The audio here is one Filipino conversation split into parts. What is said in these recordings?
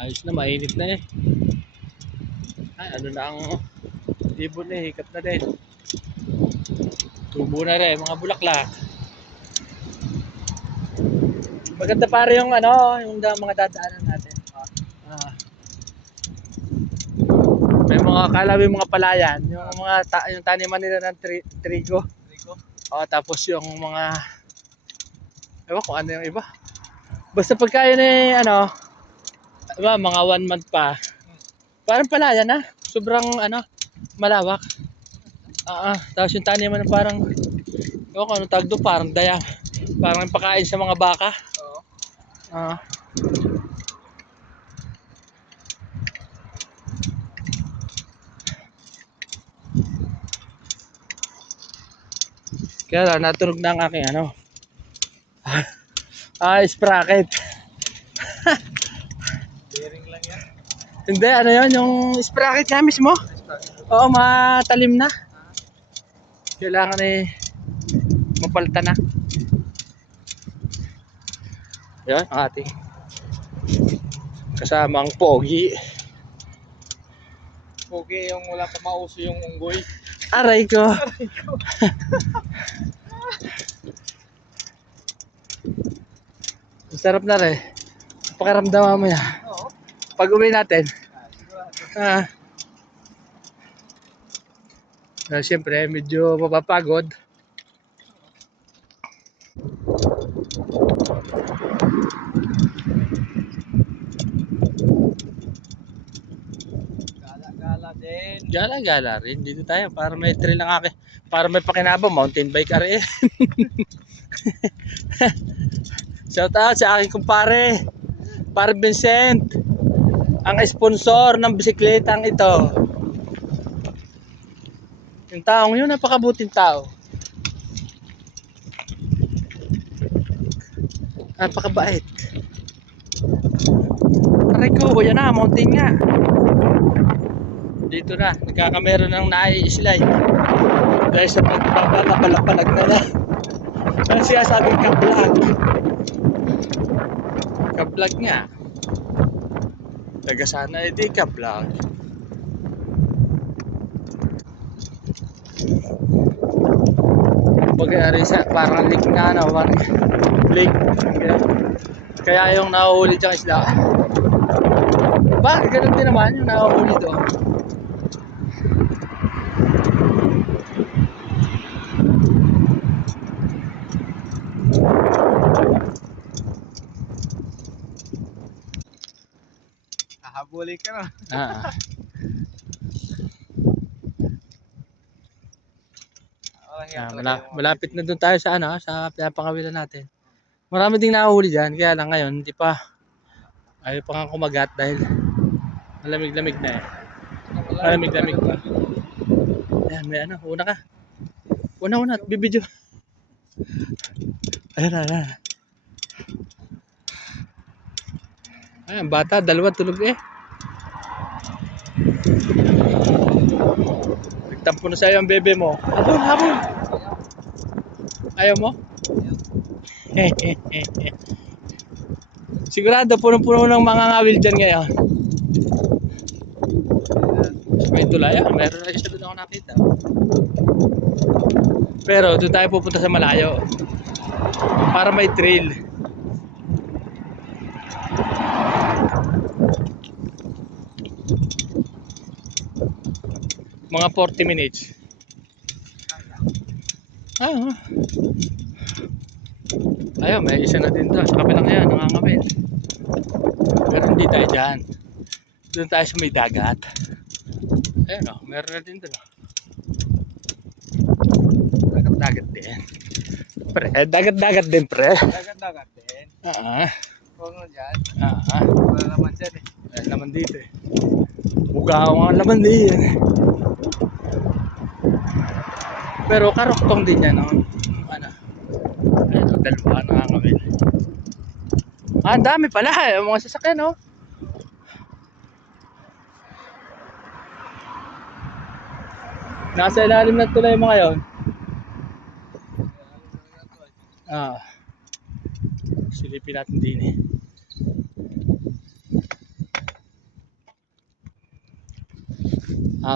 Ayos na, mainit na eh. Ay, ano na ang ibon eh, hikat na din. Tubo na rin, mga bulaklak. Maganda pare yung ano, yung mga dadaanan natin. Ah, may mga kalawin mga palayan, yung mga yung taniman nila ng trigo. Oh, tapos yung mga ewan kung ano yung iba. Basta pagka yun eh ano, diba, mga 1 month pa. Parang palayan na. Sobrang ano, malawak. Tapos yung taniman parang ewan kung ano tawag doon, parang daya. Parang pakain sa mga baka. Oo. Ah. Kaya lang, natunog na ang aking ano. Sprocket. Bearing lang yan. Hindi, ano yun, yung sprocket nga mismo. Oo, matalim na. Kailangan eh, mapalitan na. Yan, ang ating kasamang pogi. Pogi yung wala pa mauso yung unggoy. Aray ko. Sarap na rin. Pakiramdam mamaya. Oo. Pag uwi natin. Sigurado. Siyempre, medyo mapapagod. Gala-gala din. Gala-gala rin. Dito tayo. Para may trail ng akin. Para may pakinabang. Mountain bike are eh. Shout out sa aking kumpare. Pare Vincent. Ang sponsor ng bisikletang ito. Yung taong yun, napakabuting tao. Napakabait. Aray ko, yan na, mountain nga. Dito na, nagkakamero ng nai-slide. Dahil sa pagbaba, napalapalag na na. Ano siya sabing ka-vlog? Ka-vlog nga. Taga sana edi ka-vlog. Pag-aari sa parang lake na ano, parang lake. Kaya yung nahuhuli diyang isla. Bakit ganun din naman yung nahuhuli doon? Hahabulin ka na. Malapit na doon tayo sa ano, sa pinapangawilan natin. Marami ding nahuhuli diyan, kaya lang ngayon hindi pa ayaw pa nga kumagat dahil malamig-lamig na eh. Malamig-lamig pa. Ayan, may ano, una ka. Una, bibidyo. Ayan. Ayan, bata, dalawa tulog eh. Nagtampo na sa'yo ang bebe mo. Habol. Ayaw mo? Sigurado, punong-puno ng mga ngawil dyan ngayon. May tulay, meron na isa doon ako nakita. Pero doon tayo pupunta sa malayo. Para may trail. Mga 40 minutes. Ayun, may isa na din doon. Sa kabilang yan, nangangawil. Pero hindi tayo dyan. Doon tayo sa may dagat. Ayun o, meron na din doon. Dagat-dagat din. Pre, dagat-dagat din pre. Dagat-dagat din. Huwag mo dyan. Wala naman dyan eh. Wala naman dito eh. Bugaw nga naman din eh. Pero karoktong din yan. Ano? Ayun, dalawa nakakawin. Ang dami pala eh. Mga sasakyan no. Nasa ilalim ng tulay mo ngayon. Silipin natin din eh.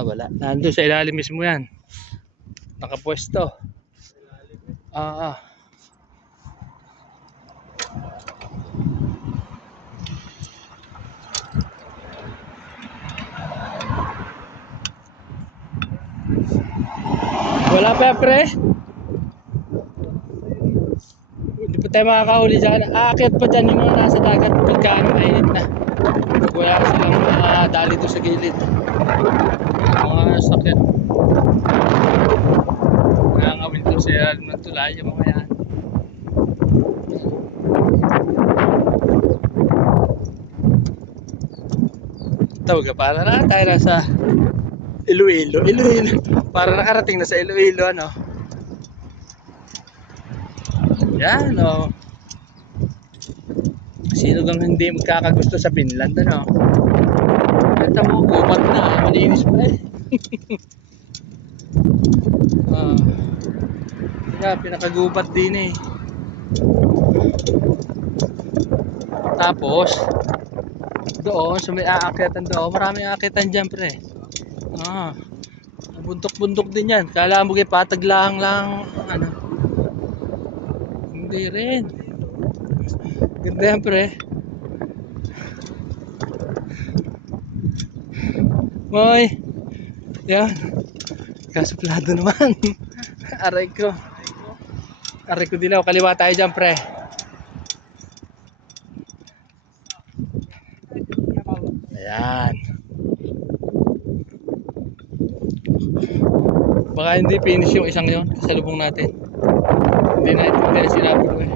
Wala. Nandun sa ilalim mismo yan. Nakapwesto. Ah. Wala pa pre. Hindi pa tayo makakahuli dyan. Aakyat pa dyan yung mga nasa dagat pagka mainit na. Pag wala silang mga dali doon sa gilid. Mga sakit. Nangangawin doon sa ilalim ng tulay yung mga yan. Tawag ka para na tayo nasa Iloilo. Para nakarating na sa Iloilo ano. Yan o. Sino gang hindi magkakagusto sa Finland ano. Ito mo, gubat na. Malinis pa eh. Pinakagubat din eh. Tapos doon, sa may aakyatan doon, maraming aakyatan dyan pre. Bundok-bundok din yan. Kala mo kay patag lang ano. Hindi rin. Ganda yan pre. Moy. Yan. Kasuplado naman. Aray ko. Aray ko dilaw. Kaliwa tayo dyan pre. Ayan. Baka hindi finish yung isang yon kasalubong natin. Hindi na ito na sinabi ko eh.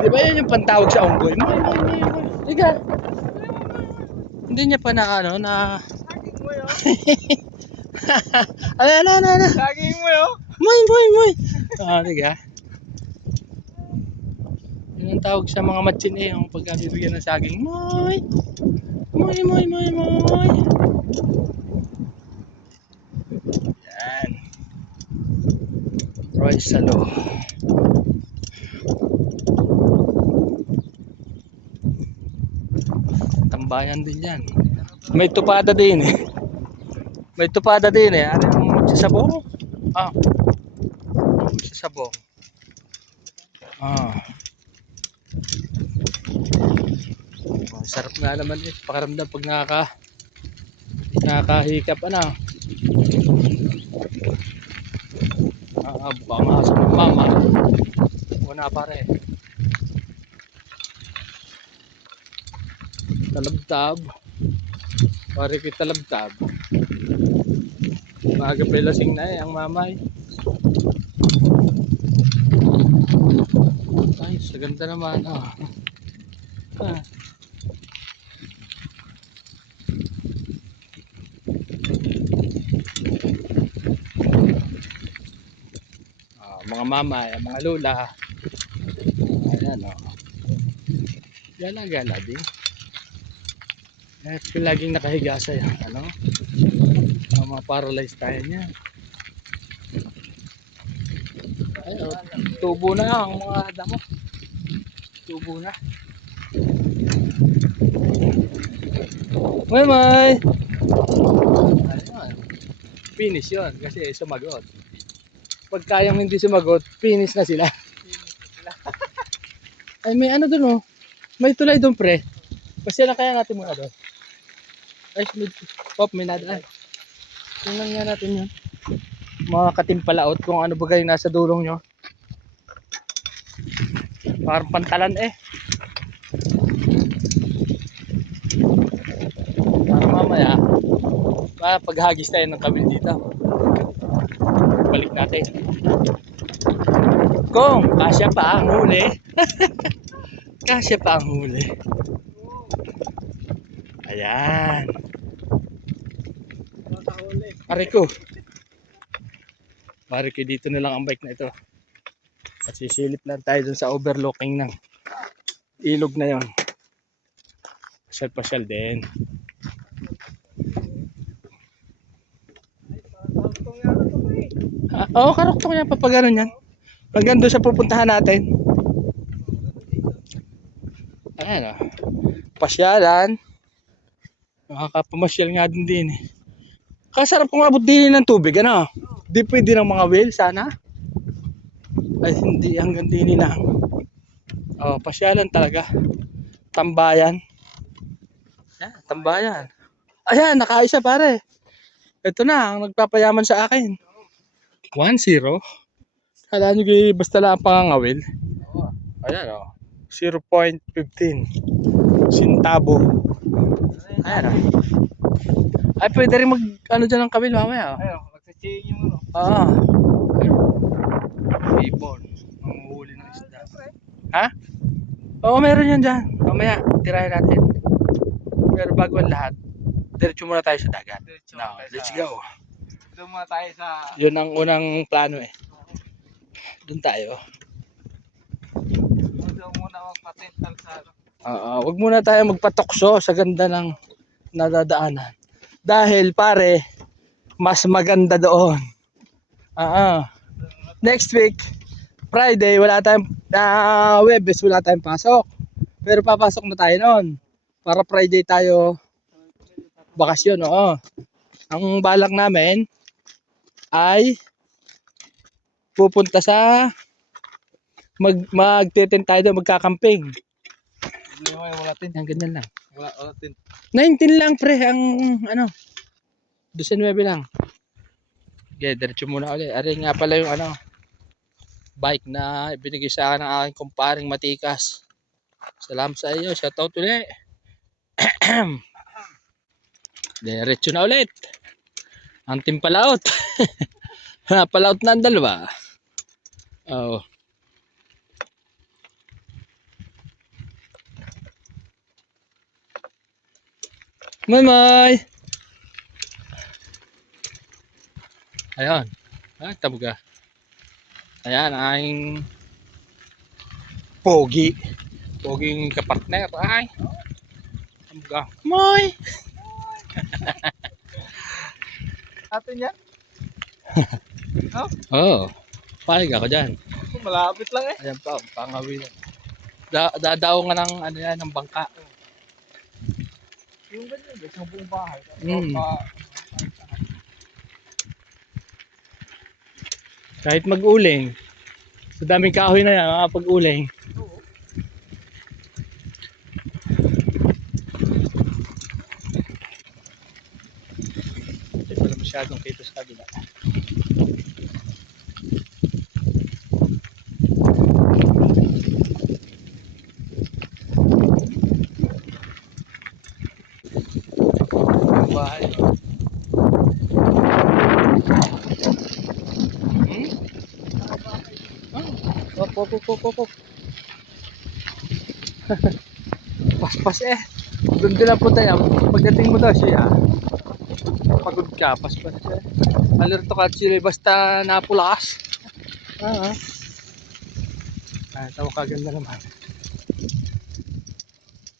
Di ba yan yung pantawag sa unggoy? Moy. Liga. Hindi niya pa na ano na ano. Saging mo yun. Moy. Liga. Yun ang tawag sa mga matsin eh, yung pagkabibigyan ng saging. Moy. Yan. Roy Salo. Tambayan din yan. May tupada din eh. Ano yung magsasabong? Magsasabong. Sarap nga naman eh. Pakaramdam pag nakakahikap ano. Baka nga sa mama. Wala pare. Talabtab. Pare kita talabtab. Maaga pa lasing na eh ang mamay. Ay, sa ganda naman mga mama, mga lola. Ayan Gala-gala din. At laging nakahiga sa ano. Mga paralyzed tayo niya. Tubo na ang mga damo. Tubo na. May. Ayun. Finish yun kasi sumagot. Pag kayang hindi sumagot, finish na sila. Ay may ano dun May tulay dun pre. Pasyalan kaya natin muna doon. Ay, may nadaan. Tingnan nga natin yun. Mga katimpalaot kung ano bagay nasa dulong nyo. Parang pantalan eh. Para mamaya, paghagis tayo ng kabil dito. Balik natin. Kung kasya pa ang huli. Kasya pa ang huli. Ayan. Mariko dito na lang ang bike na ito. At sisilip lang tayo dun sa overlooking ng ilog na yon. Pasyal din. Oo, karuktong yan. Papagano yan. Hanggang doon sa pupuntahan natin. Ayan pasyalan. Makakapamasyal nga din eh. Kasarap kung abot din ng tubig, ano? Di pwede ng mga whale, sana? Ay, hindi. Hanggang din lang. Oh, pasyalan talaga. Tambayan. Yan, tambayan. Ayan, nakaisa pare. Ito na, ang nagpapayaman sa akin. 1-0. Kala nyo basta lang ang pangangawil. Oo. Ayan o. 0.15 centavo. Ayan o. Ay, pwede rin mag, ano dyan ang kawil mamaya o. Ayun, magsa-chain yung ano. Oo. Ibon. Manguhuli ng isda. Ha? Oo, meron yan dyan. Mamaya, tirahin natin. Pero bago ang lahat, diretso muna tayo sa dagat. Diretso Now, tayo let's sa- go. Doon muna tayo sa... Yun ang unang plano eh. Doon tayo. Doon muna magpatental sa ano. Wag muna tayo magpatokso sa ganda ng nadadaanan. Dahil pare, mas maganda doon. Next week, Friday, wala tayong, Webes, wala tayong pasok. Pero papasok na tayo noon. Para Friday tayo bakasyon, oo. Ang balak namin ay pupunta sa magtitent tayo doon, magkakamping. Wala tin. Yan, ganyan lang. Wala tin. 19 lang pre, ang ano, 19 lang. Okay, diretso muna ulit. Ari nga pala yung ano, bike na ibinigay sa akin ng aking kumparing Matikas. Salamat sa iyo, shoutout ulit. Diretso na ulit. Ang timpalaot. Napalaot na ang dalawa. Oo. Mamay! Ayan. Tabuga. Ayan, ang aking pogi. Poging kapartner. Ay. Tabuga. Moy! Atin yan? Oo. Palig ako dyan. Malapit lang eh. Ayan pa, pangawin. Dadao nga ng ano yan, ng bangka. Yung ganyan, guys, yung buong bahay. Kahit mag-uling, sa daming kahoy na yan, makapag-uling. Hindi pala masyadong kito sa kabila. Ang bahay. Op. Paspas eh. Doon din lang punta yan. Pagdating mo daw siya, pagod ka, paspas siya. Alerto ka sila basta napulakas. Tawa kaganda naman.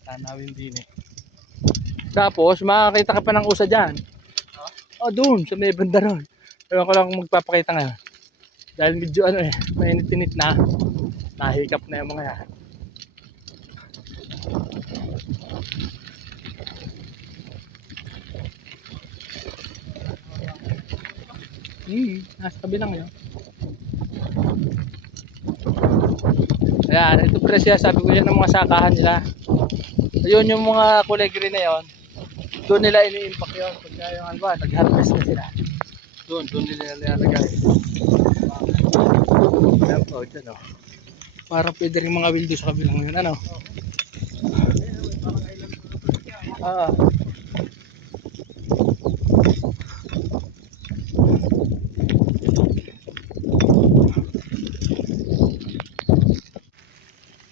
Tanawin din eh. Tapos, makakita ka pa ng usa dyan. Doon, sa may banda ron. Ewan ko lang kung magpapakita ngayon. Dahil medyo ano eh, mainit-init na. Nahikap na yung mga yan. Nasa tabi lang yun. Ayan, ito pre siya, sabi ko yan ng mga sakahan nila. Ayun yung mga kulay green na yun. Doon nila ini-impact yun. Pagka yung ano ba, nag-harvest na sila. Doon nila nilalagay. Ayan po, dyan o. Parang pwede rin mga wildo sa kabilang yun, ano?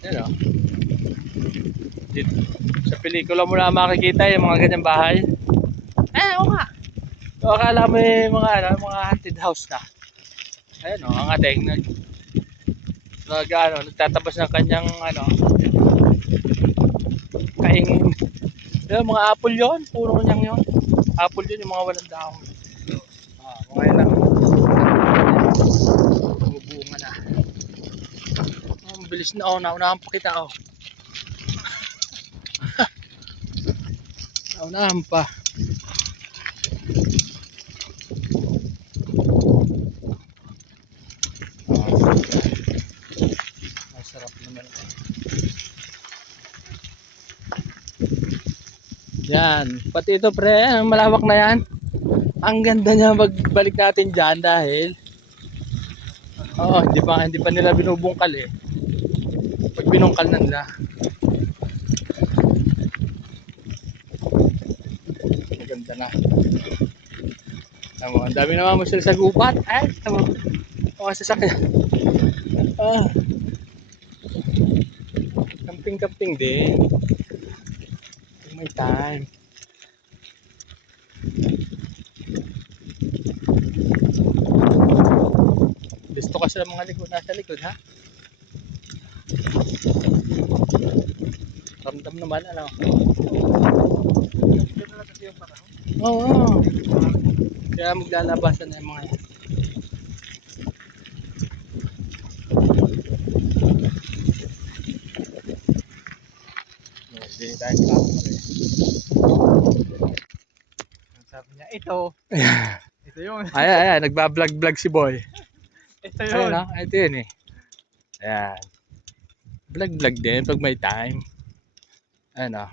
Yan o. Sa pelikula mo na makikita yung mga ganyang bahay. Oo nga. So, akala mo yung mga haunted house na. Ayan o, ang ating nagtatabas ng kanyang kaingin. Yung mga apple yon, puro niyang yun. Apple yun, yung mga walang dahon. Mga yan lang. Bubunga na. Ang bilis na naunahan pa kita naunahan pa. Sarap naman. Yan. Pati ito pre, malawak na yan. Ang ganda niya magbalik natin dyan dahil hindi pa nila binubungkal eh. Pag binungkal na nila. Maganda na. Tama, ang dami naman mo sila sa gubat. Ay, tama. Mga sasakyan. Camping din. Kung may time. Gusto ka sa mga likod, nasa likod ha? Ramdam naman ano? Oo. Kaya maglalabasan na yung mga yan. Hindi tayo klaro pa rin. Sabi niya, ito. Ito yun. Ayan, nagbablog si Boy. Ito yun. Ayun, ito yun eh. Ayan. Vlog din pag may time. Ayan o.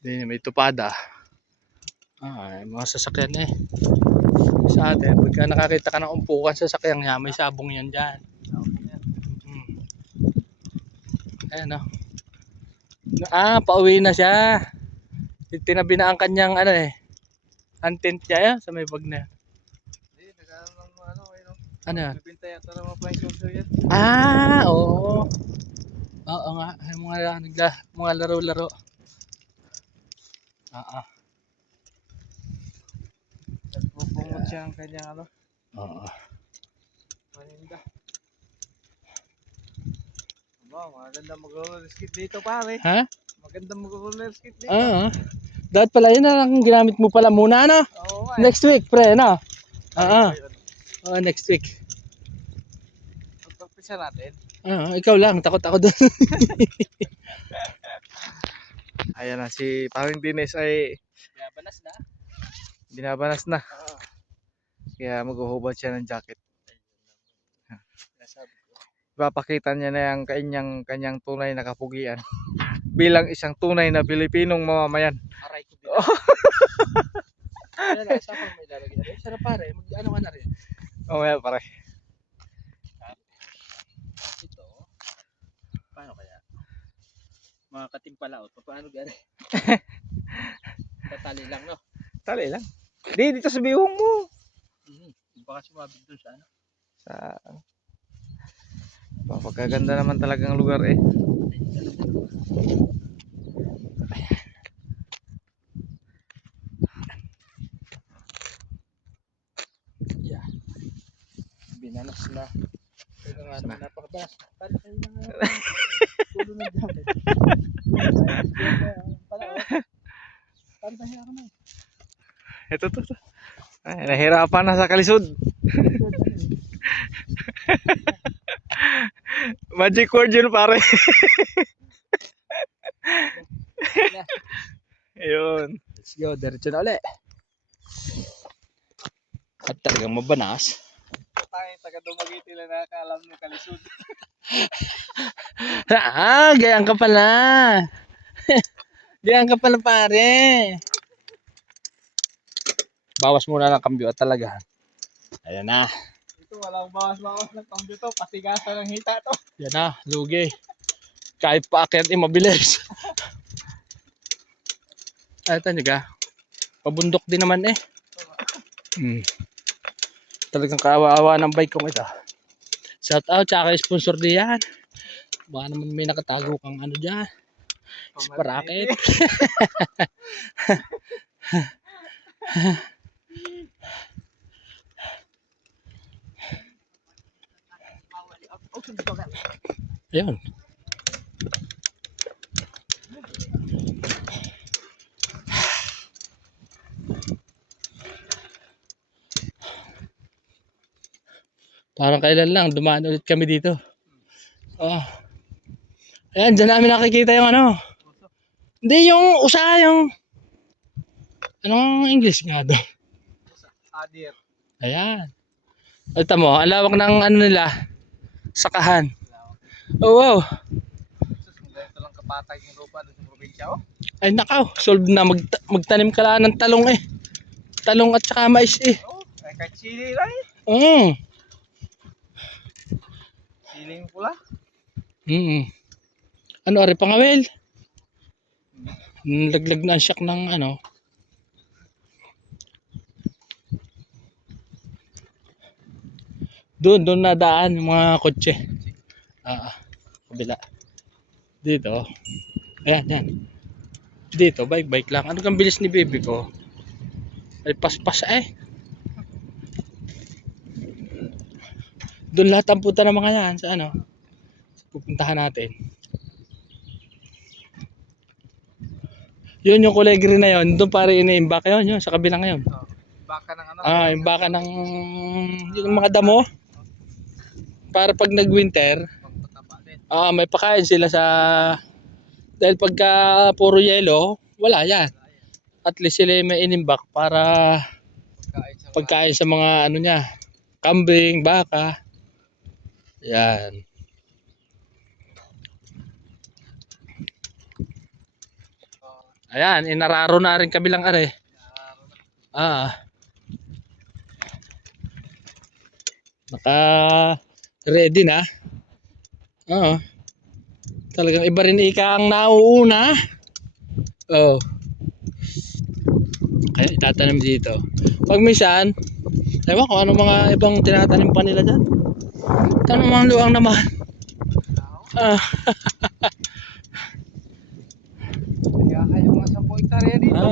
Din may tupada. Mga sasakyan eh. Sa atin, pagka nakakita ka ng umpukan sa sasakyan niya, may sabong yan dyan. Ayan o. Pauwi na siya. Tinabi na ang kanyang ano eh. Antent niya sa may bag na yan. Ano yan? Nabinta yata ng mga flying saucer yan. Oo. Oo nga, yung mga laro-laro. Nagpo-promote siya ng kanyang ano. Oo. Paninda. Maganda mag-roller skate dito pare. Ha? Maganda mag-roller skate dito. Oo. Dapat pala yun na lang ginamit mo pala muna, ano? Oo. Next week, pre, no? Next week. Pagpapisa natin. Ikaw lang, takot ako doon. Ayan na, si paring Dines ay Binabanas na. binabanas na. Kaya maghuhubad siya ng jacket. Ipapakita niya na yung kanyang tunay na kapugian. Bilang isang tunay na Pilipinong mamamayan. Aray ko din. Ayan na, saan may lalagyan? Sarap pare, ano ka na rin? Mamaya pare. Ito, paano kaya? Mga katimpalaot, paano gano'n? Tatali lang, no? Tali lang. Di, dito sa bihong mo. Baka sumabit doon sa ano? Sa pagkaganda naman talagang lugar eh. Yeah. Binanas na. Ito nga naman napakabanas. Paano tayo na tulo ng jacket? Paano tayo ako na? Ito to. Ay, nahirapan na sa kalisod. Magic word yun pare. Ayun. Let's go, diretso na ulit. At talagang mabanas. Tayo taga Dumaguete lang nakakaalam ng kalisod. Gayaan ka pala. Gayaan ka pala pare. Bawas muna ng kambyo at talaga. Ayan na. Ito walang bawas-bawas ng kambyo to. Patigasan ng hita to. Yan na, lugi. Kahit paakyat mabilis. Ito nyo ka. Pabundok din naman eh. Talagang kaawa-awa ng bike kong ito. Shout out, tsaka sponsor din yan. Baka naman may nakatago kang ano dyan. Sprocket. Ayun. Parang kailan lang dumaan ulit kami dito. Ayan, dyan namin nakikita yung ano. Hindi yung usa, yung anong English nga doon? Adir. Ayan. Ito mo, ang lawak ng ano nila. sakahan. Oh, wow. Sus, kung ganito lang kapatag yung lupa doon sa probinsya, oh. Ay nakaw, solve na. Magtanim ka lang ng talong eh. Talong at saka mais eh. Oh, ay kahit sili lang eh. Mm. Siling pula. Ano, ari pangawel? Laglag na ang siyak ng ano. Doon nadaan yung mga kotse. Kabila. Dito. Ayan, yan. Dito, bike lang. Ano kang bilis ni baby ko? Ay, paspas eh. Doon lahat ang punta ng mga yan sa ano. Pupuntahan natin. Yun yung kulay green na yun. Doon pare ini-imbak yun. Yun sa kabila ngayon. Oh, baka ng ano. Imbaka ng yung mga damo. Para pag nag-winter, Pagpataba din. may pakain sila sa dahil pagka puro yelo, wala yan. At least sila may inimbak para pagkain sa mga ano niya, kambing, baka. Yan. Ayan, inararo na rin kabilang are. Naka ready na. Oo. Talagang iba rin ika ang nauuna. Oh. Kaya itatanim dito. Pag minsan, ewan ko ano mga ibang tinatanim pa nila dyan. Tanong mga luwang naman. Kaya kayo mga 10 hektarya dito.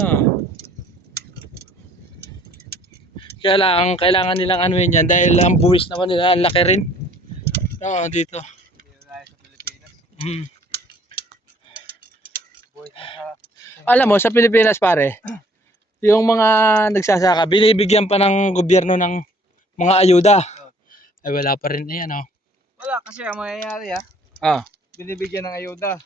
Kaya lang, kailangan nilang anuin yan dahil ang buwis naman nila, ang laki rin. Dito. Dito tayo sa Pilipinas. Buhay sa Alam mo, sa Pilipinas pare, yung mga nagsasaka, binibigyan pa ng gobyerno ng mga ayuda. Ay wala pa rin yan, wala kasi ang mangyayari binibigyan ng ayuda.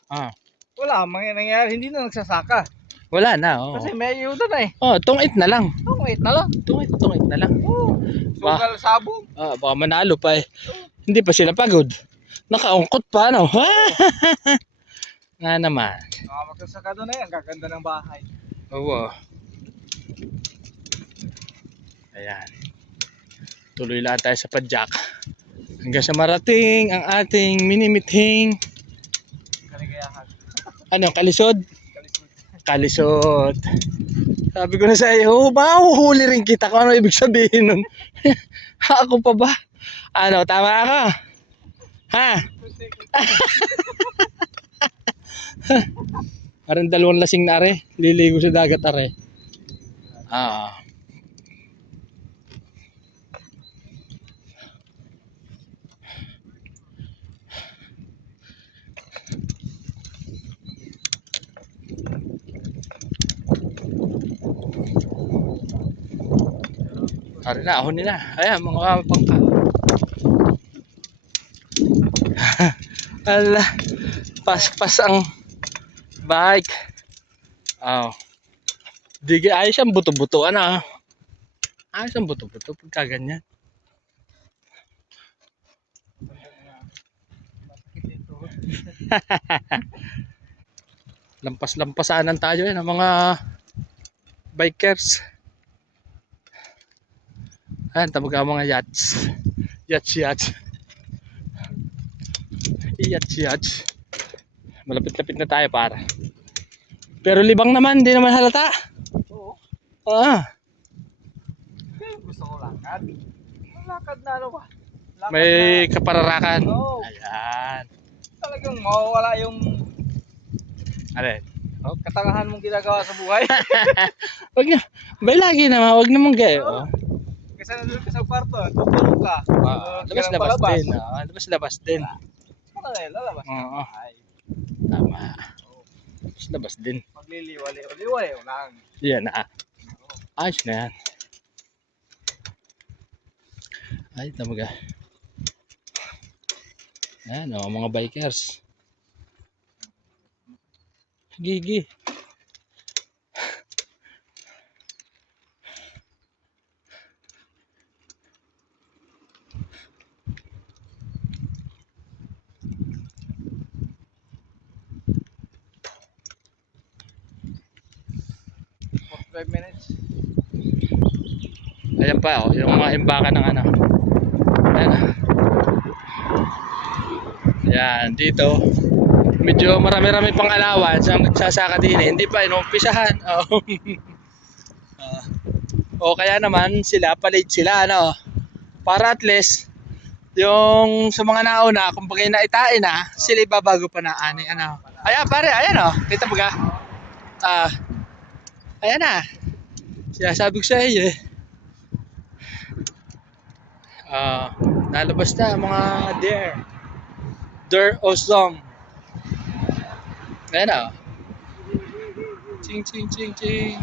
Wala, nangyayari, hindi na nagsasaka. Wala na, Kasi may ayuda na eh. Tungit na lang. Tungit na lang. Tungit na lang. Sugal sabong. Baka manalo pa eh. Hindi pa sila pagod. Nakaungkot pa, no? Nga naman. Magsasaka doon na yan, gaganda ng bahay. Oo. Ayan. Tuloy lang tayo sa padyak. Hanggang sa marating ang ating minimithing. Kaligayahan. Ano, kalisod? Kalisod. Kalisod. Sabi ko na sa iyo, mahuhuli rin kita kung ano ibig sabihin nun. Ako pa ba? Ano, tama ako? Ha? Parang dalawang lasing na are, liligo sa dagat are. Are na, ahon nila. Ayan, mga pangka. Ala, pas ang bike. Digi ayos ang buto-buto ayos ang buto-buto pagka ganyan. Lampas-lampasanan tayo ng mga bikers. Ayan, tawag ang mga yachts. Yachts. Malapit-lapit na tayo para. Pero libang naman, hindi naman halata. Oo. Gusto ko lakad. Lakad na ano ba? May kapararakan. Oo. Ayan. Talagang mawawala yung katangahan mong ginagawa sa buhay. Wag na. Bay lagi naman, wag naman gayo. Kasi nandun ka sa kwarto, tutulog ka. Labas din. Lalabas ka. Tama. Labas din. Magliliwali lang. Yan ayos na yan. Ay, tamaga. Ayan mga bikers. Gigi. 5 minutes. Ayan pa, oh, yung mga imbakan ng ano. Ayan. Yan, dito. Medyo marami-rami pang allowance ang nagsasaka din eh. Hindi pa inumpisahan. Oh. O kaya naman sila, palit sila, ano. Para at least, yung sa mga nauna, kung bagay na itain na, sila ibabago pa na ani, ano. Ayan pare, ayan oh. Kita mo ka? Ayan na. Sinasabi ko sa iyo eh. Nalabas na mga deer. Deer Awesome. Ayan o. Ching ching ching ching.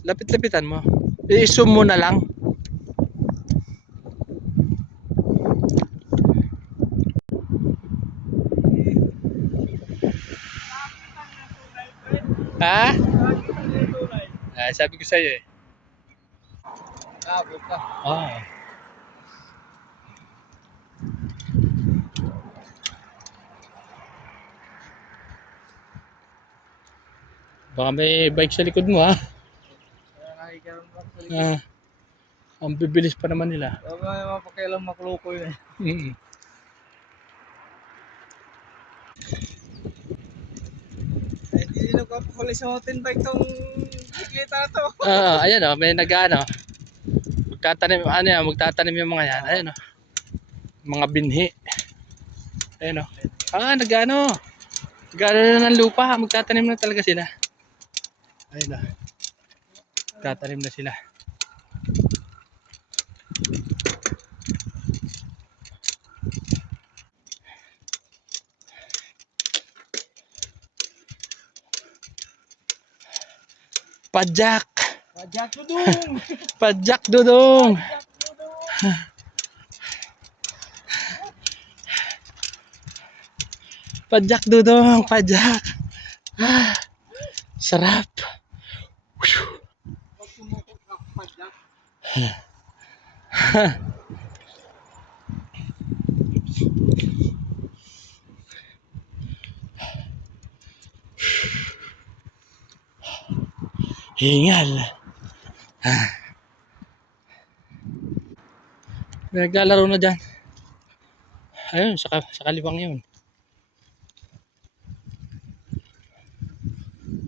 Lapit-lapitan mo. I-zoom mo na lang. Ha? Sabi ko sa'yo eh. Buka. Ah. Baka may bike sa likod mo ha. Kaya nakikaroon lang sa likod. Ah, ang bibilis pa naman nila. Huwag may mapakialam makloko yun eh. Mm. Ay, hindi nila kapakuli sa mountain bike tong biklita na to. Ayan o, may nag-ano. Magtatanim, ano yan, magtatanim yung mga yan. Ayan o. Mga binhi. Ayan o. Nag-ano. Nag-ano na ng lupa. Magtatanim na talaga sila. Ayan o. Magtatanim na sila. Pajak. Pajak dudung. Pajak dudong. Pajak dudong. Pajak. Sarap. Pag sumukot ka pajak. Hingal. May naglalaro na dyan. Ayun, sa kaliwang yun.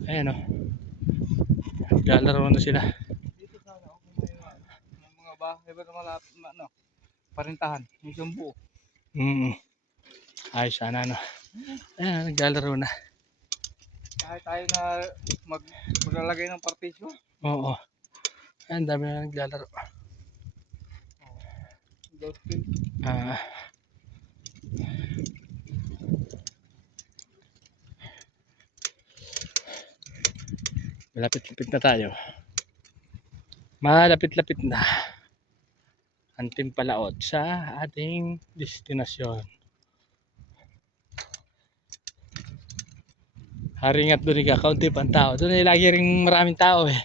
Ayan o. Naglalaro na sila. Dito sana ako may mga bahay ba na malapit ano, parintahan, yung isang buo. Ayos sana no. Ayan, naglalaro na. Kahit tayo na maglalagay ng partition. Oo. Ayan, dami na naglalaro. Ah. Malapit-lapit na tayo. Malapit-lapit na ang Timpalaot sa ating destinasyon. Haringat doon ka, kaunti pang tao. Doon ay lagi ring maraming tao eh.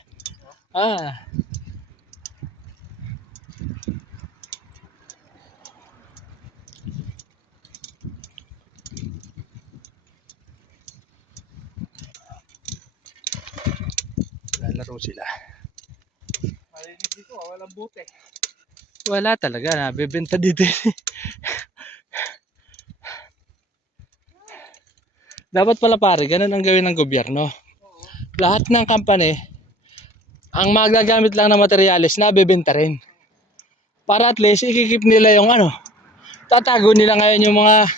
Lalaro sila. Malinis dito, walang butek. Wala talaga, nabebenta dito. Dapat pala pare, ganun ang gawin ng gobyerno. Lahat ng company, ang magagamit lang na materyales, nabebenta rin. Para at least, ikikip nila yung ano, tatago nila ngayon yung mga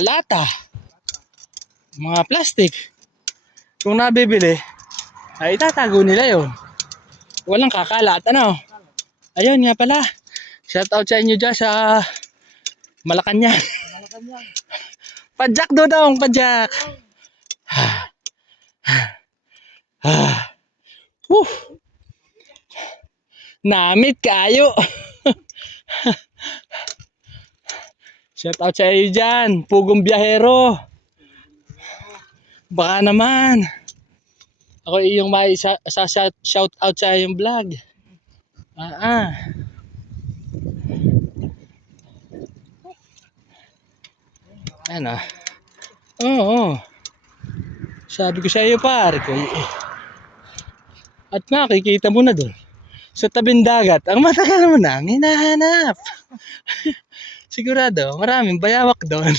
lata, mga plastic. Kung nabibili, ay tatago nila yon. Walang kakalat, ano. Ayun nga pala, shout out sa inyo dyan sa Malacanang. Pajak dodong, pajak. Namit kayo. Shout out sa iyo dyan, Pugong Biyahero. Baka naman ako iyong may shout out sa iyong vlog. Ano? Oo. Sabi ko sa iyo pare ko. At makikita mo na doon. Sa tabing dagat, ang matagal mo nang hinahanap. Sigurado, maraming bayawak doon.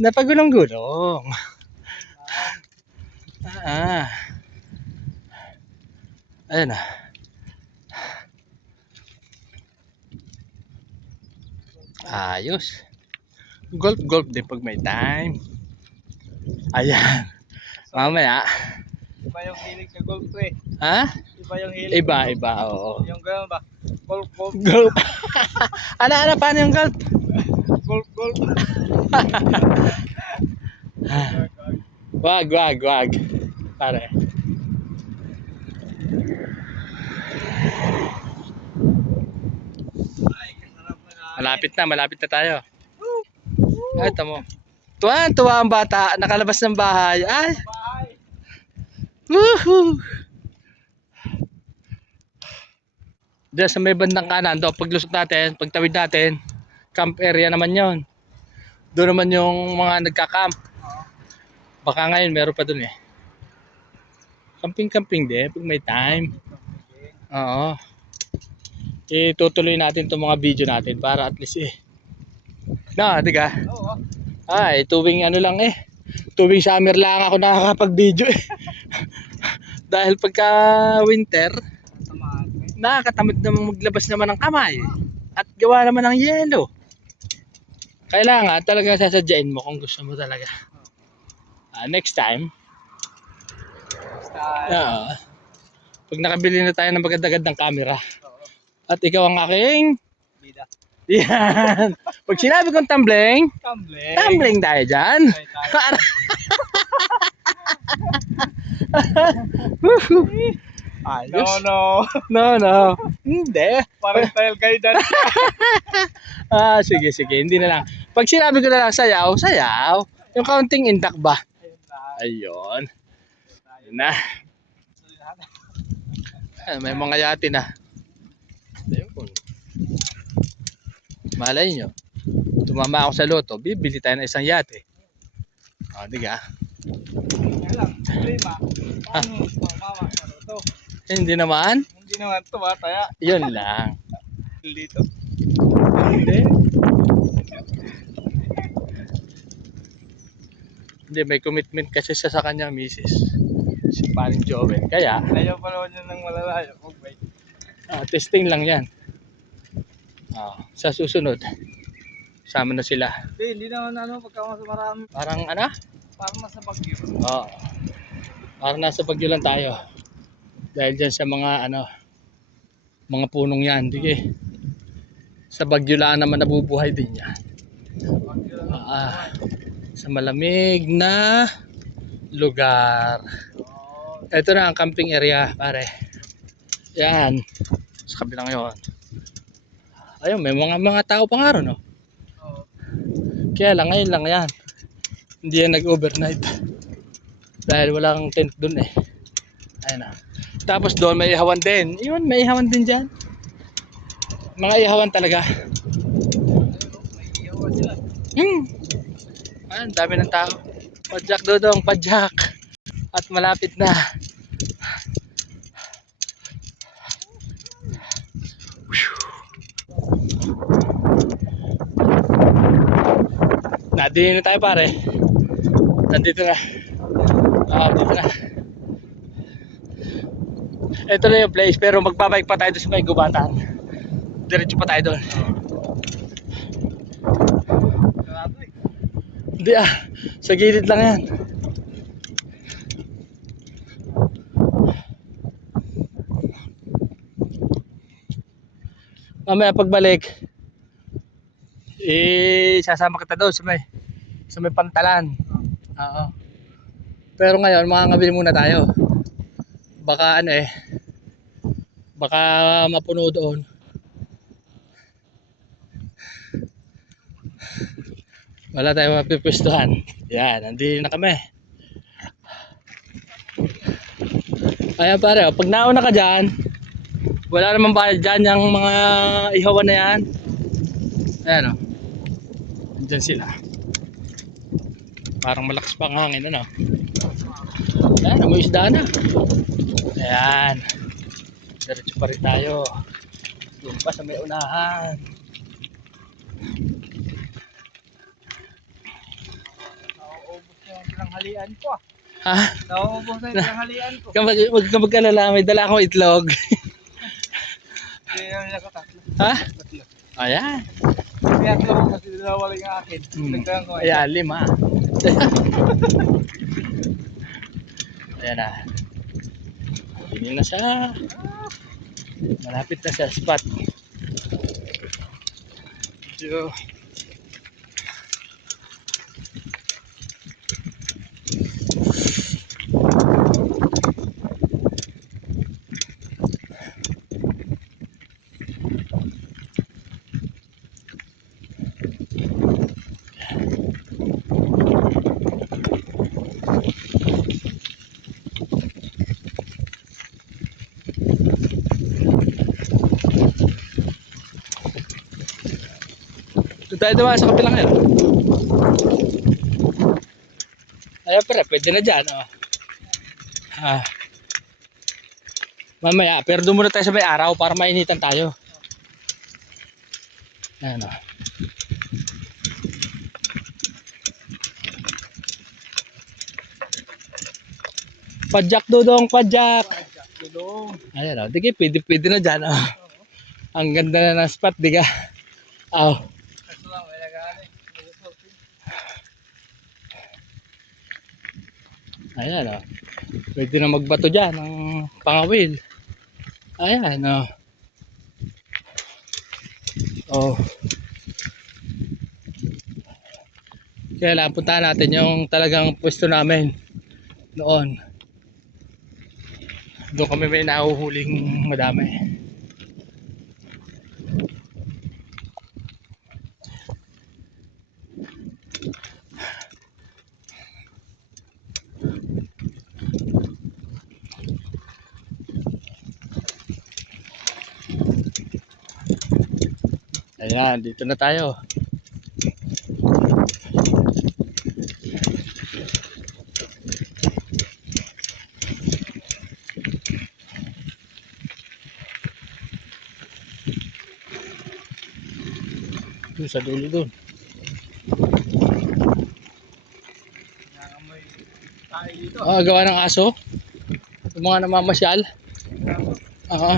Napagulong-gulong. Ah, ayun na. Ayos. Golf din pag may time. Ayan. Mamaya. Iba yung hilig sa golf eh. Ha? Iba yung hilig. Iba, oo. Yung gano'n ba? Golf. Golf. Ano, paano yung golf? Golf. Wag. Pare. Malapit na tayo. Ay, tamo. Tuwa ang bata, nakalabas ng bahay. Ay, Bye! woohoo! Diyan sa may bandang kanan, doon, paglusot natin, pagtawid natin, camp area naman yon. Doon naman yung mga nagka-camp. Baka ngayon meron pa doon eh. Camping din, pag may time. Oo. Itutuloy natin itong mga video natin para at least na, di ka? Oo. Ay, tuwing ano lang tuwing summer lang ako nakakapag-video eh. Dahil pagka winter, nakakatamad naman maglabas naman ng kamay. At gawa naman ng yelo. Kailangan talaga sasadyain mo kung gusto mo talaga. Next time. Pag nakabili na tayo ng magandang camera. At ikaw ang aking Bida. yan. Pag sinabi kong tumbling tayo dyan. Ayos. No. Hindi. Parang style guidance. Sige. Hindi na lang. Pag sinabi ko na lang sayaw. Yung counting intact ba? Ayun. Yun na. May mga yate na. Ayun. Malay nyo. Tumama ako sa loto. Bibili tayo ng isang yate. Di ka? Hindi naman. Hindi naman tumataya. Yun lang. Dito. Hindi, may commitment kasi sa kanyang misis. Si Paring Joel. Kaya, Ayaw pa naman yun ng malalayo. testing lang yan. Sa susunod, sama na sila. Hindi naman pagka mas marami. Parang Parang nasa Baguio. Oo. Parang nasa Baguio lang tayo. Dahil dyan sa mga mga punong yan. Sige. Sa Baguio lang naman nabubuhay din yan. Sa malamig na lugar. Ito na ang camping area, pare. Yan. Sa kabilang yon. Ayun, may mga tao pa nga ron, no? Kaya lang, ngayon lang yan. Hindi yan nag-overnight. Dahil walang tent dun eh. Ayun na. Tapos doon may ihawan din. Yun, may ihawan din dyan. Mga ihawan talaga. May iyawan sila. Ang dami ng tao. Padjak Dodong, padjak. At malapit na. Nadini na tayo pare. Nandito na. Dito na. Ito na yung place pero magbabike pa tayo doon sa may gubatan. Diretso pa tayo doon. Hindi sa gilid lang yan. Mamaya pagbalik, sasama kita doon sa may pantalan. Oo. Pero ngayon, makakabili muna tayo. Baka baka mapuno doon. Wala tayong mapipwestuhan. Yan, nandito na kami. Ayan pare, pag nauna ka dyan, wala namang bayad dyan yung mga ihawan na yan. Ayan o. Dyan sila. Parang malakas pa ang hangin, ano? Ayan, amoy isda na. Ayan. Diretso pa rin tayo. Doon pa sa may unahan. Nauubos na yung pinanghalian ko. Ha? Nauubos na yung pinanghalian ko. Huwag ka mag-alala, may dala akong itlog. Hindi namin nakatatlo. Ha? Tatlo. Ayan. Kaya tatlo ko kasi dinawala yung akin. Nagdagan ko. Ayan, 5. Ayan na. Hindi na siya. Malapit na sa spot. So, doon tayo dumaan sa kapilang yan. Ayan pre, pwede na dyan. Oh. Mamaya, pero doon muna tayo sa may araw para mainitan tayo. Ayan o. Padjak dudong, padjak. Dudong. Ayan o, di pwede na dyan. Oh. Ang ganda na ng spot, di ka? Oh. Kaso lang, may nagani. Ayan o. Pwede na magbato dyan ng pangawil. Ayan o. Oh. Kaya lang, puntahan natin yung talagang pwesto namin noon. Doon kami may nahuhuling madami. Ayan, dito na tayo. Doon sa dulo doon. Nangamoy tayo dito. Gawa ng aso. Yung mga namamasyal. Oo.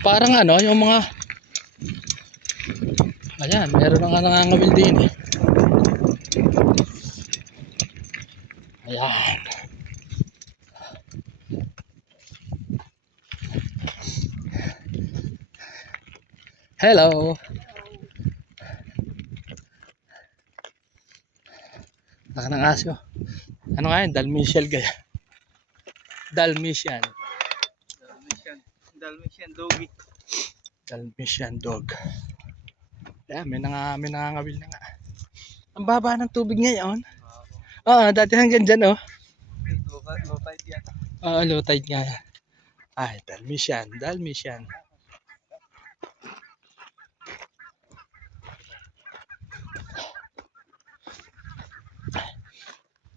Parang ano, yung mga ayan, meron nga nangangawil din eh. Ayan. Hello. Laka ng aso. Ano nga yun? Dalmatian gaya. Dalmatian. Dalmatian doggy. Dalmatian dog. Ayan, may nangangawil na nga. Ang baba ng tubig ngayon. Dati hanggang dyan oh. Low tide yata. Low tide nga. Ay, Dalmatian.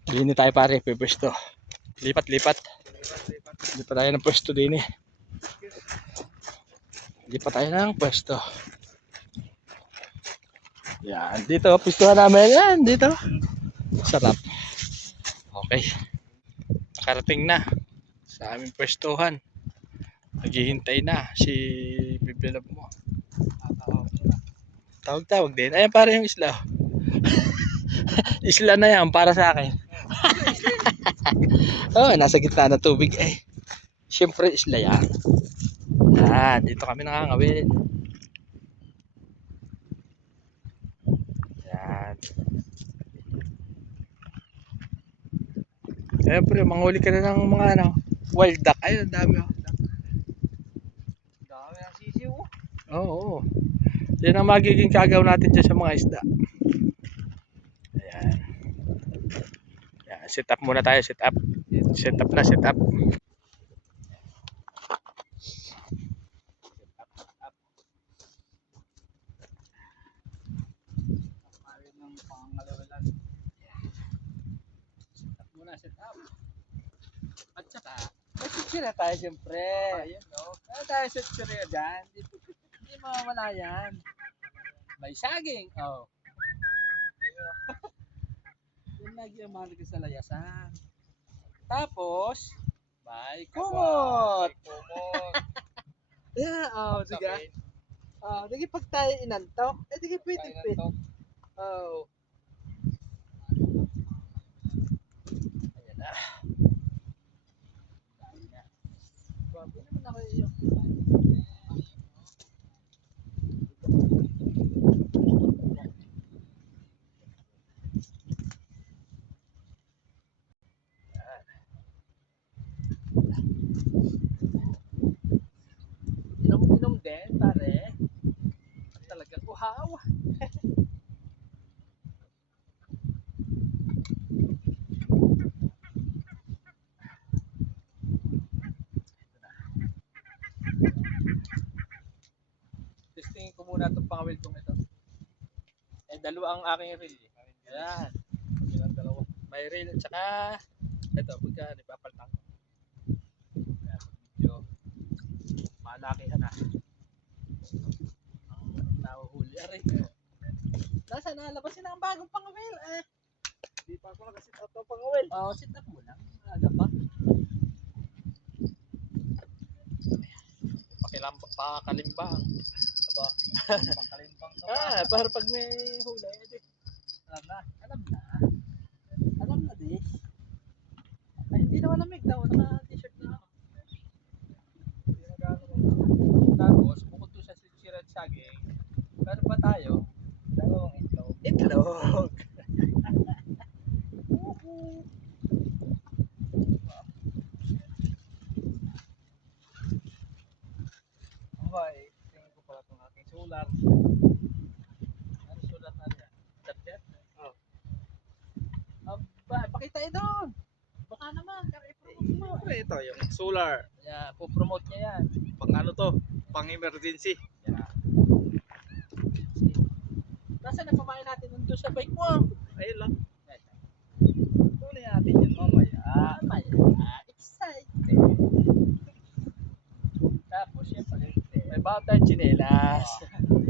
Dini tayo pare, pwesto. Lipat. Lipat tayo ng pwesto din eh. Lipat tayo ng pwesto. Yan, dito, pwestuhan namin. Yan, dito. Sarap. Okay. Nakarating na sa aming pwestuhan. Naghihintay na si Bibilab mo. Tawag din. Ayan para yung isla. Isla na yan para sa akin. Nasa gitna ng tubig eh. Siyempre isla yan. Dito kami nakangawin. Yan. Siyempre, manghuli ka na ng mga wild duck. Ayun, dami oh. Dami ng sisiw. Oo. Yan ang magiging kagaw natin dyan sa mga isda. Ayan. Ayan. Set up muna tayo. Set up. Set up. set up. At saka, may sitsura tayo siyempre. Ayun, no? Kaya tayo sitsura dyan. Hindi mawawala yan. May saging. Oh. Yan lagi ang mahalaga sa layasan. Tapos, may kumot. Yeah, oh, diga. Oh, sige pag tayo inantok, sige pwede pwede. Oh. Ayan na. Dami na. Grabe naman ako yung inom-inom din, pare. Talagang uhaw. Testingin ko muna itong pangawil kong ito. Dalawa ang aking reel. Ayan. Dalawa. May reel at saka ito, pagka ipapaltang ko. Ayan, medyo malakihan na. Ang nahuhuli. Aray. Nasa nalabasin na ang bagong pangawil. Hindi pa ako nakasit up ng pangawil. Oo, sit up mo lang. Aga pa. Pakalimbang. Aba, pangkalimbang ka pa. Para pag may huli, alam na. Alam na, di. Ay, hindi naman lamig daw. Naka-t-shirt na ako. Hindi na gano'n. Tapos, bukod doon sa sirad saging, meron pa tayo? Dalawang itlog. Itlog! Okay, tingin ko pala itong aking sulat. Ano sulat na yan? Chat? Oo. Pakita doon! Baka naman, kaya i-promote mo. Siyempre, ito yung solar. Yeah, po-promote niya yan. Pang ano to? Pang emergency. Yeah. Nasaan na pamain natin doon sa bike mo? Ayun lang. Kunin natin yun mamaya. Excited. Tapos, syempre, may bawat tayong tsinelas.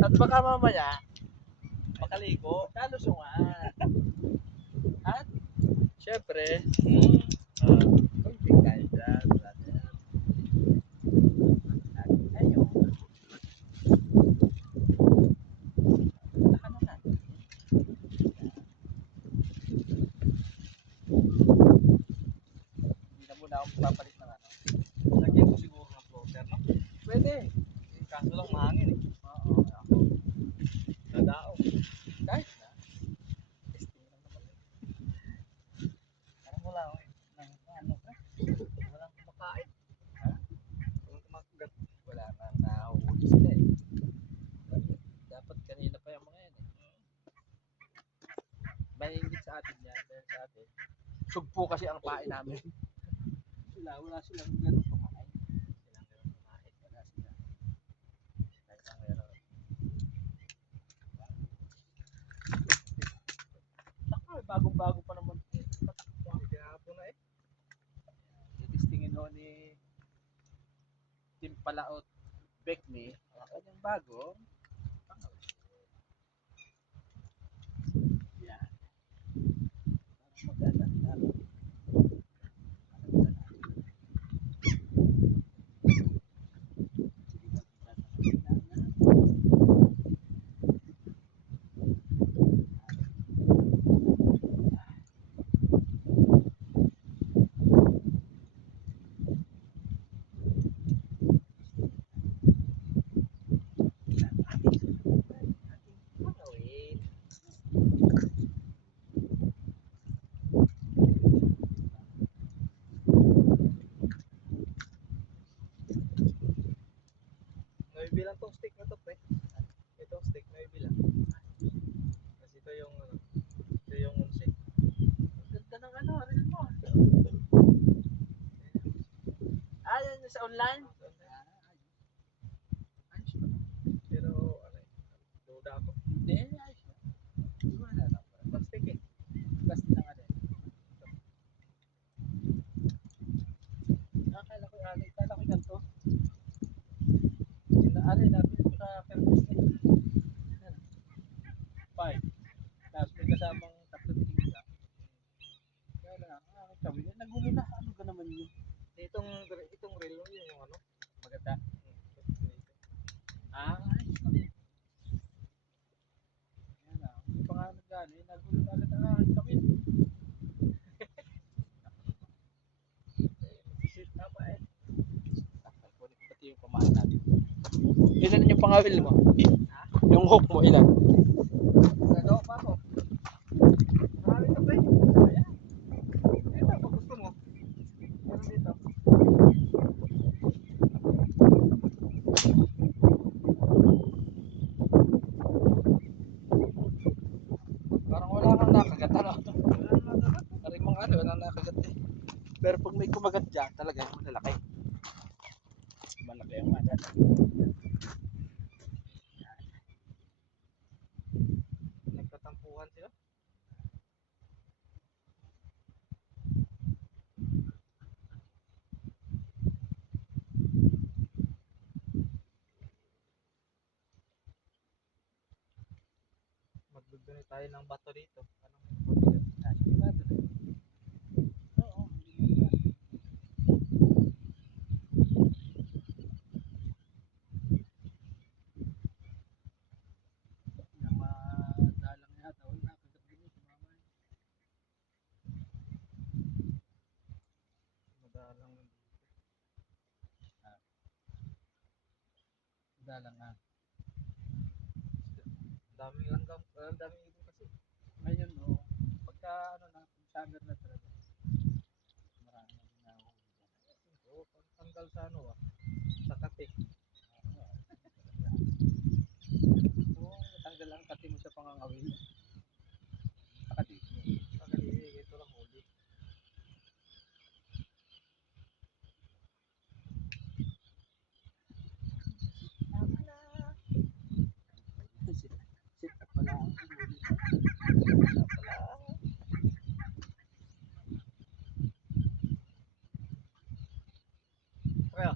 At baka mamaya, Makaligo. kalusungan. At, syempre, Kunting tayo dyan. at ayun. Ano na? Hindi na muna ako papalit ng ano. Lagyan ko siguro ng floater, no? Pwede. Kaso lang mahangin eh. Oo, ako. Dadao. Kahit na. Testing lang naman. Parang wala ako eh. Ano ka? Walang kumakain. Ha? Walang kumakagat. Wala na nahuhuli sila eh. Dapat kanina pa yung mga yan eh. Mahingit sa atin yan. Dahil sa atin. Sugpo kasi ang pain namin. Wala silang ganun kumain. Silang ganun kumain. Wala sila. Kahit ang meron. Saka bagong-bago pa naman. Patakbo. Kinapo na eh. Titistingin ho ni Tim Palaot Bekmi ang kanyang bagong pangawil. Yan. Parang maganda na. Pangawil. Nabibilang tong stick na to, pre. Itong stick, nabibilang. Kasi ito yung, ano, ito yung 11. Ganda ng ano, reel mo. Yan sa online? Ayos ba? Pero, ano eh, duda ako. Hindi, ayos na. Wala lang. Plastic eh. Basta na nga din. ano, nabili ko sa Fairfax na. Yan. 5. Tapos may kasamang tatlong tingga. Kaya lang, kami na nagulo na. Ano ka naman yun? Itong reel yung ano, Maganda. hmm, Ah, ayos lang. Yan na. Hindi pa nga nagano, nagulo na agad ang aking kami. Visit na pa eh. Kunin ko pati yung pamahan natin. Ilan yung pangawil mo? Ha? Yung hook mo, ilan? Nagawa pa ako. Marami ka pre. Ayan. Ito, pag gusto mo. Meron dito. Parang wala kang nakagat, ano? Parang mga ano, wala nakagat eh. Pero pag may kumagat dyan, talaga yung malalaki. Malaki ang malat. Nagtatampuhan sila. Magdudunay tayo ng bato dito. Anong mabigat? Sigurado na. Oo. Yung madalang yata, wala nakagat din eh, si mama. Madalang lang dito. Dalang ah. Daming langgam. Daming ibon kasi. Ngayon, no, pagka ano na, kung summer na talaga, marami na din nahuhuli dyan. Oo, tanggal sa ano ah. Sa katik. Oo, natanggal ang kati mo sa pangangawil. Sa kati. Pagkali, ito lang huli. Sit up pala ang huli. Kaya,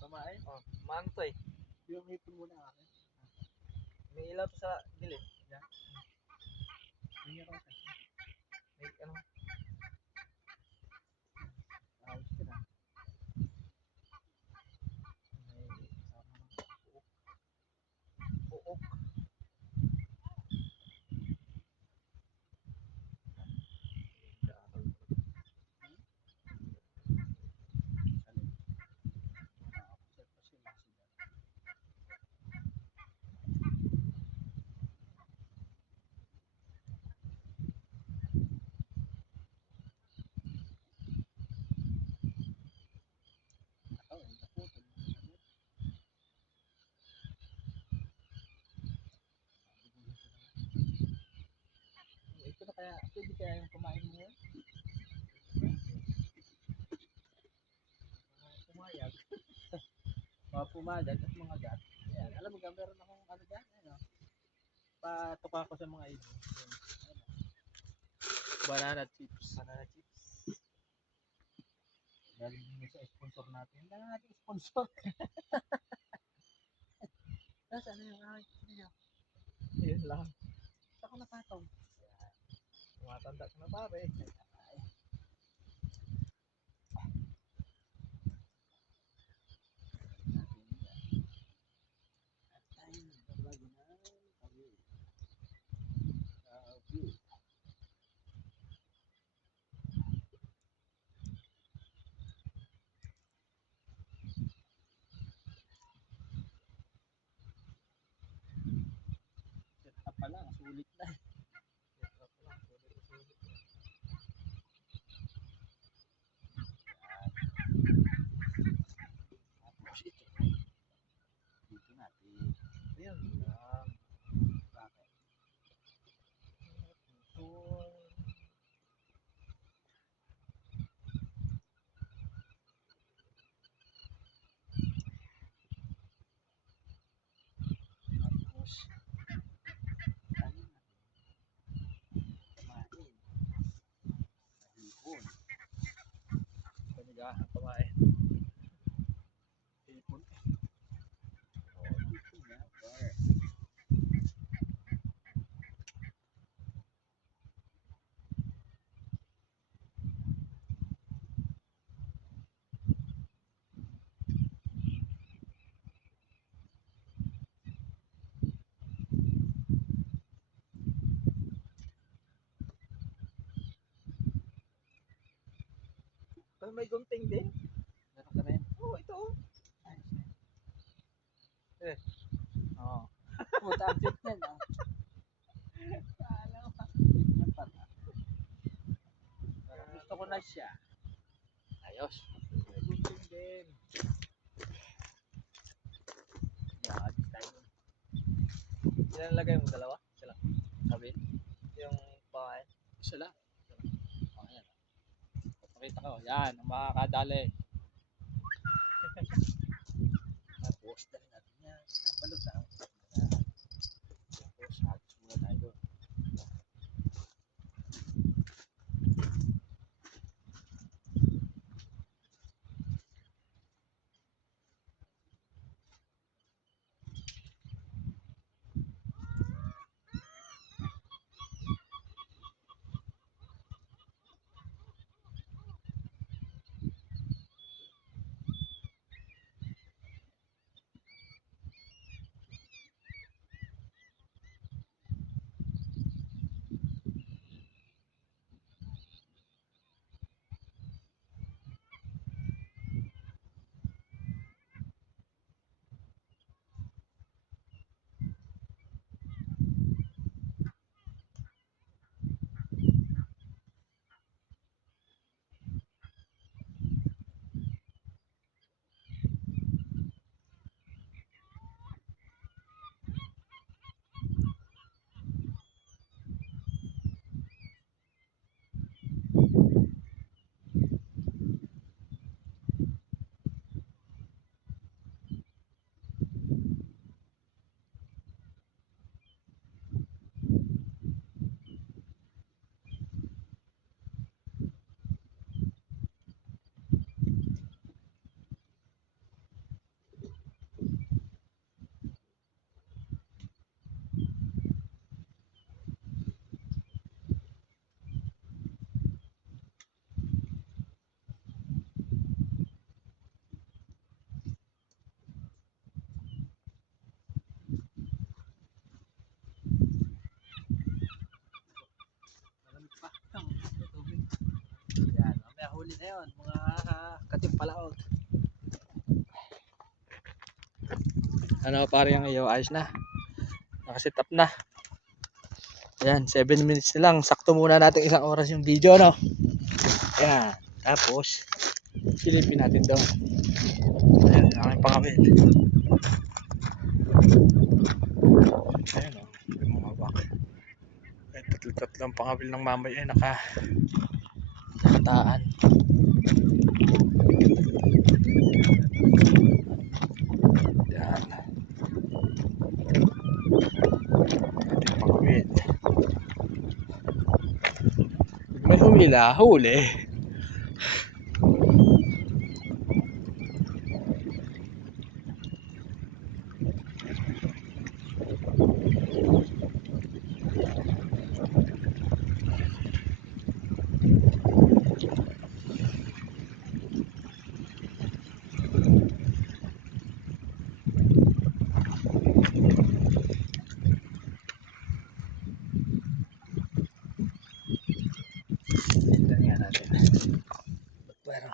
Kumain? oh, maano to eh. Yung hipon mo na akin. May ilaw to sa dilim. Yan. Tingnan ko siya. May ano, Ayos ka na. may kasama ng uok. Uok. Alin? Set pa sila sila. Ako, naputol. Ito na kaya, pwede kaya yung kumain mo yun? Pumayag. Mga pumalag at mga gat. Yan, alam mo ka, meron akong ano dyan, ano, patuka ko sa mga ibon. Yan, ano, banana chips. Banana chips. Galing din sa sponsor natin. Hindi na natin sponsor. Nasaan na yung aking niya? Yun lang. Saan ko napataw? Tumatanda ka na pare. Set up pa lang, sulit na. Sarap lang. Sulit. Tapos ito. Dito natin. Yun lang. Bakit? Putol. Tapos, ano na? Kumain. Hipon. Panigahan kumain. Hipon. Ay, may gunting din. Meron ka rin. Oo, ito. Oh. Oo. Puta, ang cute niyan, ah. Kala ko. Cute niyan pala. Parang gusto ko na siya. Ayos. May gunting din. Yan, tayo. Ilan lagay mo? Dalawa? Isa lang. Sabi, Yung pakain. isa lang. Oh, yan. Papakita ko. Yan, ang makakadali. Tapos, dali natin yan. Napalot na. Tapos, halos muna tayo doon. Malamig pa. Yan, mamaya huli na yun. Mga katimpalaot. Ano pare yung iyo? Ayos na. Nakaset up na. Ayan, 7 minutes na lang. Sakto muna natin 1 oras yung video, no? Ayan. Tapos, silipin natin doon. Ayan, aking pangawin. Ayan, o. Yung mga hawak. Ayan, tatlo-tatlo ang pangawil ng mamay ay nakataan. Ayan. Ating pangawin. May humila, huli. Tignan nga natin. Pero,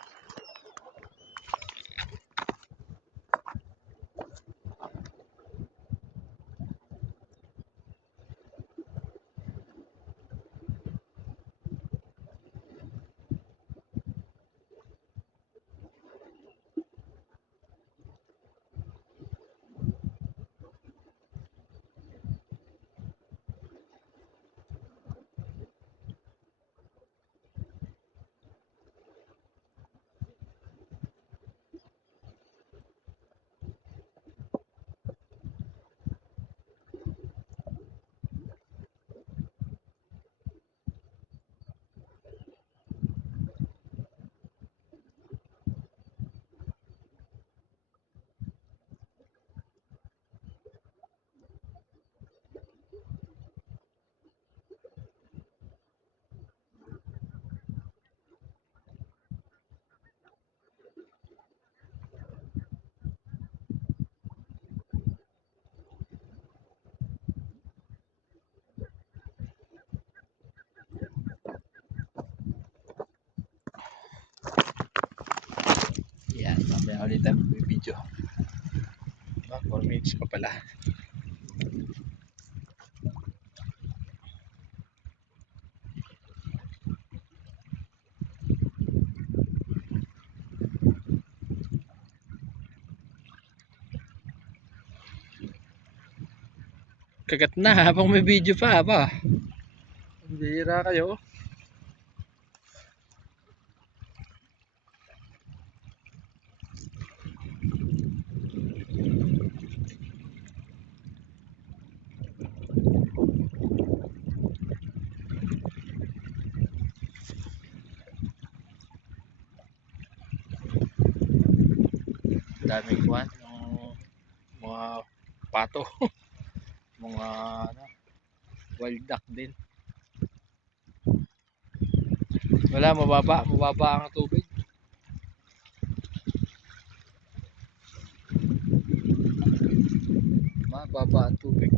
na ulit tayo video. 4 minutes pa pala. Kagat na habang may video pa ba? Bihira kayo. Daming kuwan yung mga pato. Mga ano, wild duck din. Wala, mababa ang tubig. Mababa ang tubig.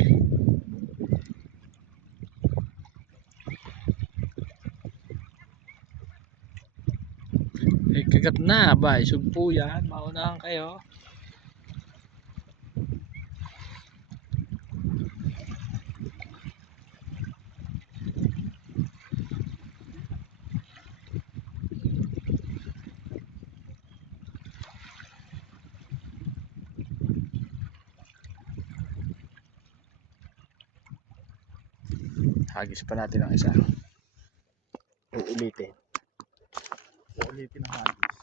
Eh, kagat na ba? Isugpo yan. Maunahan kayo. Hagis pa natin ang isa. Uulitin. Uulitin ang hagis.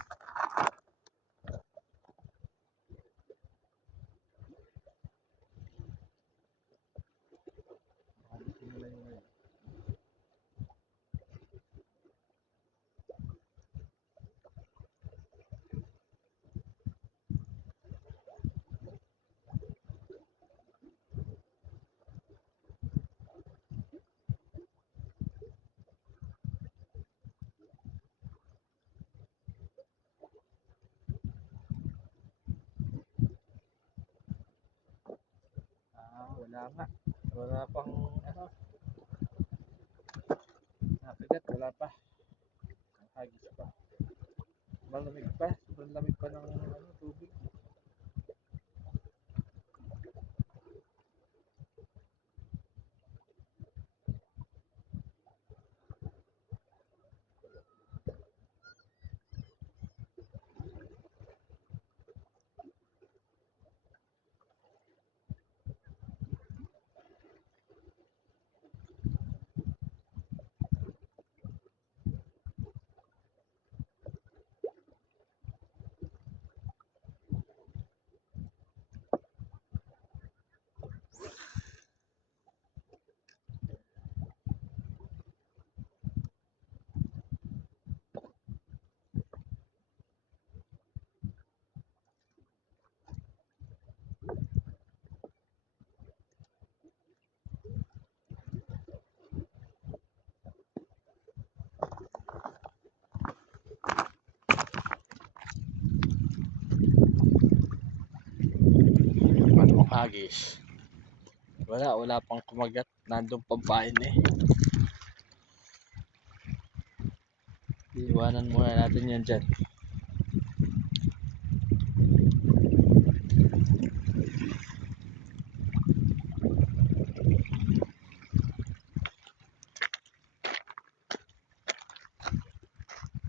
Wala nga. Wala pang ano. Nakagat, wala pa. Ang hagis pa. Malamig pa. Sobrang lamig pa ng ano, tubig. Anong hagis? Wala pang kumagat. Nandun pampain eh. Iiwanan muna natin yan dyan.